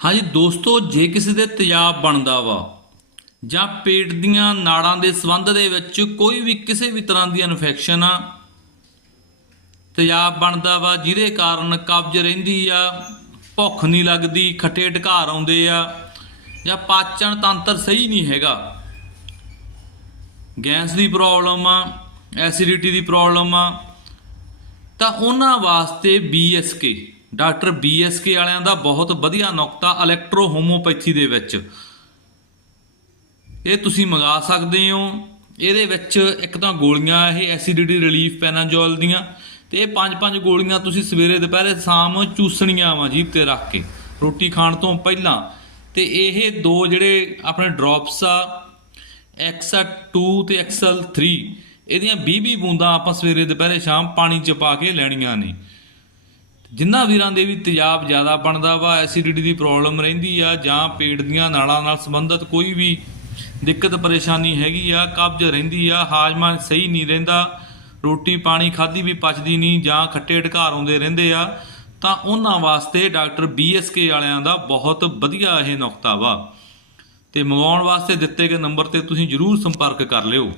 ਹਾਂਜੀ ਦੋਸਤੋ, ਜੇ ਕਿਸੇ ਦੇ ਤੇਜ਼ਾਬ ਬਣਦਾ ਵਾ, ਜਾਂ ਪੇਟ ਦੀਆਂ ਨਾੜਾਂ ਦੇ ਸੰਬੰਧ ਦੇ ਵਿੱਚ ਕੋਈ ਵੀ ਕਿਸੇ ਵੀ ਤਰ੍ਹਾਂ ਦੀ ਇਨਫੈਕਸ਼ਨ ਆ, ਤੇਜ਼ਾਬ ਬਣਦਾ ਵਾ, ਜਿਹਦੇ ਕਾਰਨ ਕਬਜ਼ ਰਹਿੰਦੀ ਆ, ਭੁੱਖ ਨਹੀਂ ਲੱਗਦੀ, ਖੱਟੇ ਢਕਾਰ ਆਉਂਦੇ ਆ, ਜਾਂ ਪਾਚਨ ਤੰਤਰ ਸਹੀ ਨਹੀਂ ਹੈਗਾ, ਗੈਸ ਦੀ ਪ੍ਰੋਬਲਮ ਆ, ਐਸਿਡਿਟੀ ਦੀ ਪ੍ਰੋਬਲਮ ਆ, ਤਾਂ ਉਹਨਾਂ ਵਾਸਤੇ BSK ਡਾਕਟਰ BSK ਵਾਲਿਆਂ ਦਾ ਬਹੁਤ ਵਧੀਆ ਨੁਕਤਾ ਇਲੈਕਟ੍ਰੋ ਹੋਮੋਪੈਥੀ ਦੇ ਵਿੱਚ। ਇਹ ਤੁਸੀਂ ਮੰਗਾ ਸਕਦੇ ਹੋ। ਇਹਦੇ ਵਿੱਚ ਇੱਕ ਤਾਂ ਗੋਲੀਆਂ, ਇਹ ਐਸਿਡਿਟੀ ਰਿਲੀਫ ਪੈਨਾਜੋਲ ਦੀਆਂ ਤੇ ਇਹ ਪੰਜ ਪੰਜ ਗੋਲੀਆਂ ਤੁਸੀਂ ਸਵੇਰੇ, ਦੁਪਹਿਰੇ, ਸ਼ਾਮ ਚੂਸਣੀਆਂ ਵਾ ਜੀਭ ਤੇ ਰੱਖ ਕੇ। ਰੋਟੀ ਖਾਣ ਤੋਂ ਪਹਿਲਾਂ ਤੇ ਇਹ ਦੋ ਜਿਹੜੇ ਆਪਣੇ ਡ੍ਰੌਪਸ ਆ XL2 ਤੇ XL3 ਇਹਦੀਆਂ 20 20 ਬੂੰਦਾਂ ਆਪਾਂ ਸਵੇਰੇ, ਦੁਪਹਿਰੇ, ਸ਼ਾਮ ਪਾਣੀ ਚ ਪਾ ਕੇ ਲੈਣੀਆਂ ਨੇ। ਜਿਨ੍ਹਾਂ ਵੀਰਾਂ ਦੇ ਵੀ ਤੇਜ਼ਾਬ ਜ਼ਿਆਦਾ ਬਣਦਾ ਵਾ, ਐਸਿਡਿਟੀ ਦੀ ਪ੍ਰੋਬਲਮ ਰਹਿੰਦੀ ਆ ਜਾਂ ਪੇਟ ਦੀਆਂ ਨਾੜਾਂ ਨਾਲ ਸੰਬੰਧਿਤ ਕੋਈ ਵੀ ਦਿੱਕਤ ਪਰੇਸ਼ਾਨੀ ਹੈਗੀ ਆ, ਕਬਜ਼ ਰਹਿੰਦੀ ਆ ਹਾਜ਼ਮਾ ਸਹੀ ਨਹੀਂ ਰਹਿੰਦਾ, ਰੋਟੀ ਪਾਣੀ ਖਾਧੀ ਵੀ ਪਚਦੀ ਨਹੀਂ ਜਾਂ ਖੱਟੇ ਢਕਾਰ ਆਉਂਦੇ ਰਹਿੰਦੇ ਆ, ਤਾਂ ਉਹਨਾਂ ਵਾਸਤੇ ਡਾਕਟਰ BSK ਵਾਲਿਆਂ ਦਾ ਬਹੁਤ ਵਧੀਆ ਇਹ ਨੁਕਤਾ ਵਾ। ਤੇ ਮੰਗਵਾਉਣ ਵਾਸਤੇ ਦਿੱਤੇ ਗਏ ਨੰਬਰ ਤੇ ਤੁਸੀਂ ਜਰੂਰ ਸੰਪਰਕ ਕਰ ਲਿਓ।